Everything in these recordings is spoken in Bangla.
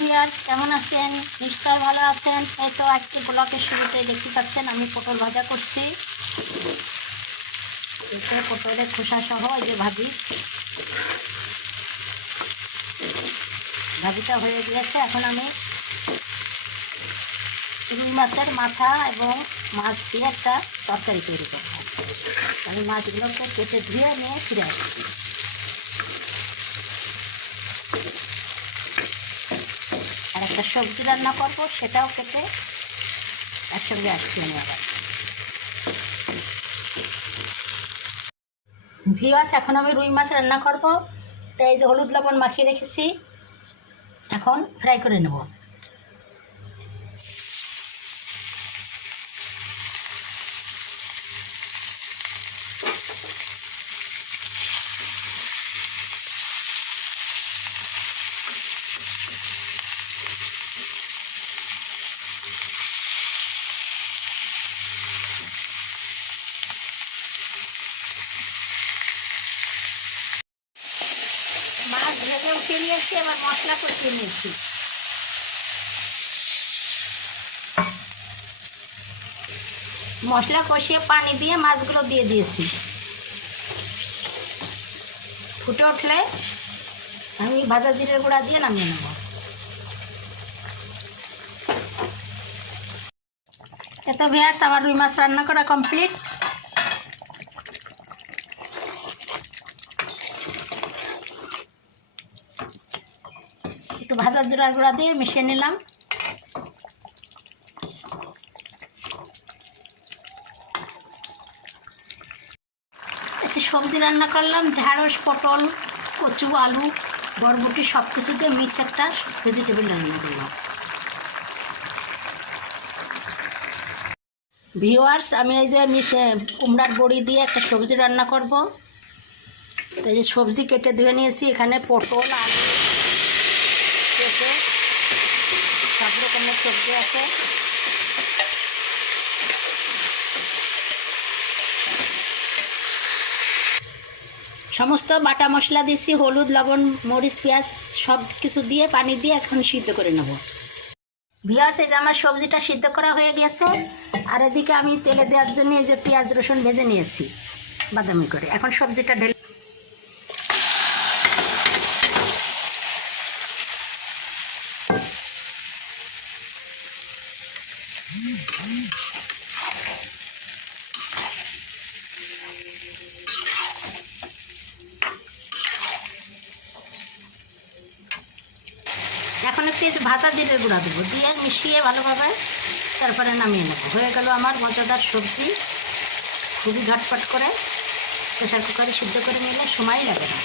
ভিউয়ার্স, কেমন আছেন? নিশ্চয় ভালো আছেন। এই তো আজকে ব্লকের শুরুতে দেখতে পাচ্ছেন, আমি পটল ভাজা করছি। পটলের খোসা সহ এই যে ভাজি। ভাজিটা হয়ে গিয়েছে। এখন আমি রুই মাছের মাথা এবং মাছ দিয়ে একটা তরকারি তৈরি করব। আমি মাছগুলোকে কেটে ধুয়ে নিয়ে ফিরে আসছি। একটা সবজি রান্না করব, সেটাও খেতে একসঙ্গে আসছি আমি আবার। ভিওয়াজ এখন আমি রুই মাছ রান্না করব। তাই যে হলুদ লবণ মাখিয়ে রেখেছি। এখন ফ্রাই করে নেব মাছ উঠিয়ে নিয়েছি এবার মশলা কষিয়ে নিয়েছি। মশলা কষিয়ে পানি দিয়ে মাছগুলো দিয়ে দিয়েছি। ফুটে উঠলে আমি ভাজা জিরের গুঁড়া দিয়ে নামিয়ে নেব। এত ভেয়ার্স আমার রুই মাছ রান্না করা কমপ্লিট। একটু ভাজা জিরার গুঁড়া দিয়ে মিশিয়ে নিলাম। একটু সবজি রান্না করলাম ঢ্যাঁড়স পটল, কচু, আলু, বরবটি সব কিছু দিয়ে মিক্স একটা ভেজিটেবল রান্না করলাম। ভিওয়ার্স আমি এই যে মিশে কুমড়ার বড়ি দিয়ে একটা সবজি রান্না করব। এই যে সবজি কেটে ধুয়ে নিয়েছি, এখানে পটল, আলু সবজি আছে। সমস্ত বাটা মশলা দিয়েছি হলুদ, লবণ, মরিচ, পেঁয়াজ, সব কিছু দিয়ে, পানি দিয়ে এখন সিদ্ধ করে নেব। ভিয়ার্স এই যে আমার সবজিটা সিদ্ধ করা হয়ে গেছে। আর এদিকে আমি তেলে দেওয়ার জন্য এই যে পেঁয়াজ, রসুন ভেজে নিয়েছি। বাদামি করে। এখন সবজিটা ঢেলে এখন একটু ভাজা জিরের গুঁড়া দেবো। দিয়ে মিশিয়ে ভালোভাবে তারপরে নামিয়ে নেব। হয়ে গেল আমার মজাদার সবজি। খুবই ঝটপট করে প্রেশার কুকারে সিদ্ধ করে নিলে সময় লাগে না।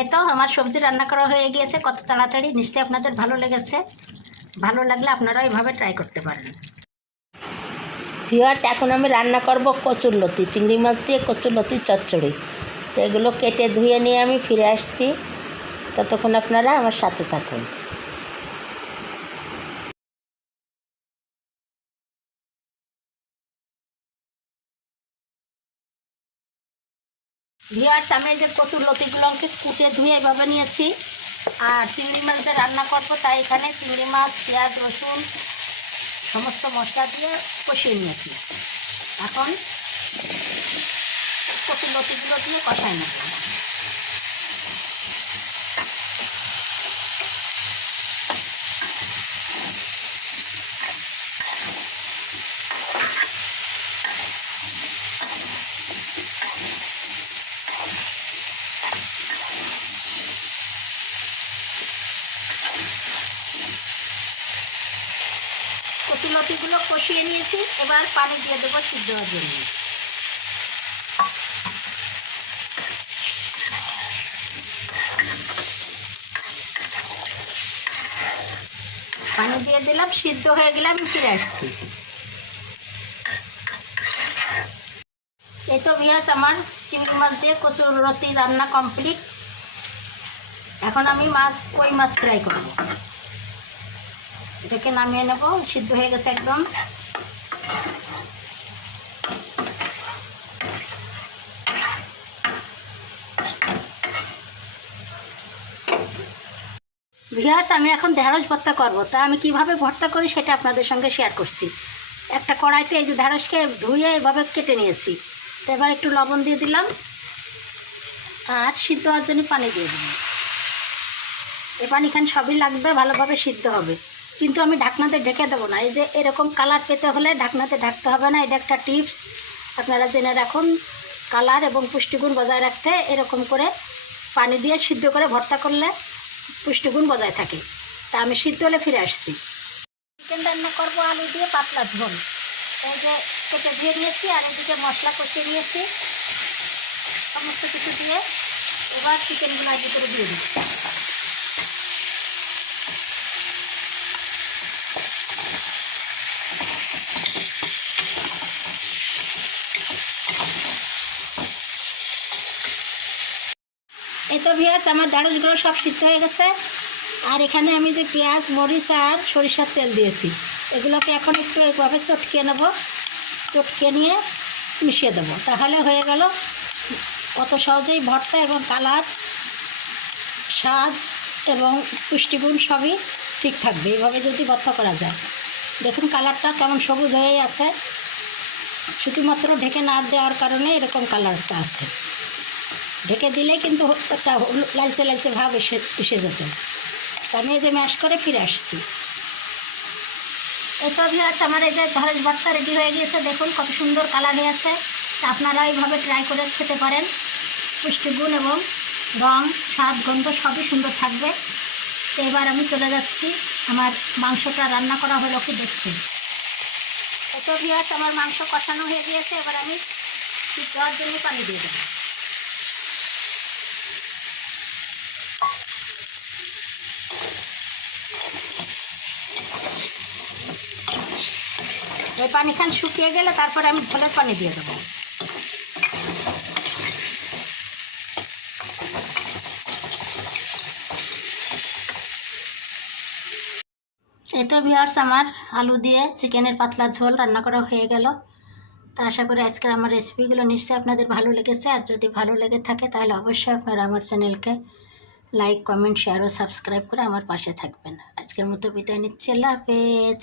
এই তো আমার সবজি রান্না করা হয়ে গিয়েছে, কত তাড়াতাড়ি, নিশ্চয়ই আপনাদের ভালো লেগেছে। ভালো লাগলে আপনারা এইভাবে ট্রাই করতে পারেন। ভিওয়ার্স এখন আমি রান্না করব কচুর লতি, চিংড়ি মাছ দিয়ে কচুর লতি চচ্চড়ি। তো এগুলো কেটে ধুয়ে নিয়ে আমি ফিরে আসছি। ততক্ষণ আপনারা আমার সাথে থাকুন। ভিওয়ার্স আমি যে কচুর লতিগুলোকে কুটে ধুয়ে এভাবে নিয়েছি। আর চিংড়ি মাছ যে রান্না করব, তাই এখানে চিংড়ি মাছ, পেঁয়াজ, রসুন, সমস্ত মশলা দিয়ে কষিয়ে নিয়েছি। এখন প্রচুর লতিগুলো দিয়ে কষাই নেব। কচু লতিগুলো কষিয়ে নিয়েছি, এবার পানি দিয়ে দেবো সিদ্ধ হওয়ার জন্য। পানি দিয়ে দিলাম, সিদ্ধ হয়ে গেলে আমি ফিরে আসছি। এই তো ভিয়াস আমার চিংড়ি মাছ দিয়ে কচুর রতি রান্না কমপ্লিট এখন আমি মাছ, কই মাছ ফ্রাই করব? এটাকে নামিয়ে নেব, সিদ্ধ হয়ে গেছে একদম। ভিউয়ার্স আমি এখন ঢেঁড়স ভর্তা করব। তা আমি কীভাবে ভর্তা করি সেটা আপনাদের সঙ্গে শেয়ার করছি। একটা কড়াইতে এই যে ঢেঁড়সকে ধুয়ে এভাবে কেটে নিয়েছি। তো এবার একটু লবণ দিয়ে দিলাম আর সিদ্ধ হওয়ার জন্য পানি দিয়ে দিলাম। এই পানিখান সবই লাগবে, ভালোভাবে সিদ্ধ হবে। কিন্তু আমি ঢাকনাতে ঢেকে দেবো না। এই যে এরকম কালার পেতে হলে ঢাকনাতে ঢাকতে হবে না, এটা একটা টিপস আপনারা জেনে রাখুন কালার এবং পুষ্টিগুণ বজায় রাখতে এরকম করে পানি দিয়ে সিদ্ধ করে ভর্তা করলে পুষ্টিগুণ বজায় থাকে। তা আমি সিদ্ধ হলে ফিরে আসছি। চিকেন রান্না করব আলু দিয়ে পাতলা ঝোল। এই যে কেটে ধুয়ে নিয়েছি আর এদিকে মশলা কষিয়ে নিয়েছি। সমস্ত কিছু দিয়ে এবার চিকেনগুলো করে দিয়ে দিই এই তো ভিয়ার্স আমার ঢেঁড়সগুলো সব সিদ্ধ হয়ে গেছে। আর এখানে আমি যে পেঁয়াজ, মরিচ আর সরিষার তেল দিয়েছি, এগুলোকে এখন একটু এইভাবে চটকিয়ে নেব। চটকিয়ে নিয়ে মিশিয়ে দেবো। তাহলে হয়ে গেল কত সহজেই ভর্তা এবং কালার, স্বাদ এবং পুষ্টিগুণ সবই ঠিক থাকবে। এইভাবে যদি ভর্তা করা যায়। দেখুন, কালারটা কেমন সবুজ হয়েই আছে। শুধুমাত্র ঢেকে না দেওয়ার কারণে এরকম কালারটা আছে। ঢেকে দিলে কিন্তু একটা লালচে লালচে ভাব এসে এসে যেত। আমি এই যে ম্যাশ করে ফিরে আসছি। এতো ভিউয়ার্স আমার এই যে ঢেঁড়স ভর্তা রেডি হয়ে গিয়েছে, দেখুন কত সুন্দর কালার হয়ে আছে তা আপনারা এইভাবে ট্রাই করে খেতে পারেন। পুষ্টিগুণ এবং রং, স্বাদ, গন্ধ সবই সুন্দর থাকবে। তো এবার আমি চলে যাচ্ছি। আমার মাংসটা রান্না করা হলো কি দেখছি এতো ভিউয়ার্স আমার মাংস কষানো হয়ে গিয়েছে। এবার আমি সিদ্ধ হওয়ার জন্য পানি দিয়ে দেবো। এই পানি খান শুকিয়ে গেলে তারপরে আমি ঝোলের পানি দিয়ে দেবো। এই তো ভিওর্স আমার আলু দিয়ে চিকেনের পাতলা ঝোল রান্না করা হয়ে গেল। তো আশা করি আজকের আমার রেসিপিগুলো নিশ্চয়ই আপনাদের ভালো লেগেছে। আর যদি ভালো লেগে থাকে, তাহলে অবশ্যই আপনারা আমার চ্যানেলকে লাইক কমেন্ট শেয়ার ও সাবস্ক্রাইব করে আমার পাশে থাকবেন। আজকের মতো বিদায় নিচ্ছি। আল্লাহ হাফেজ।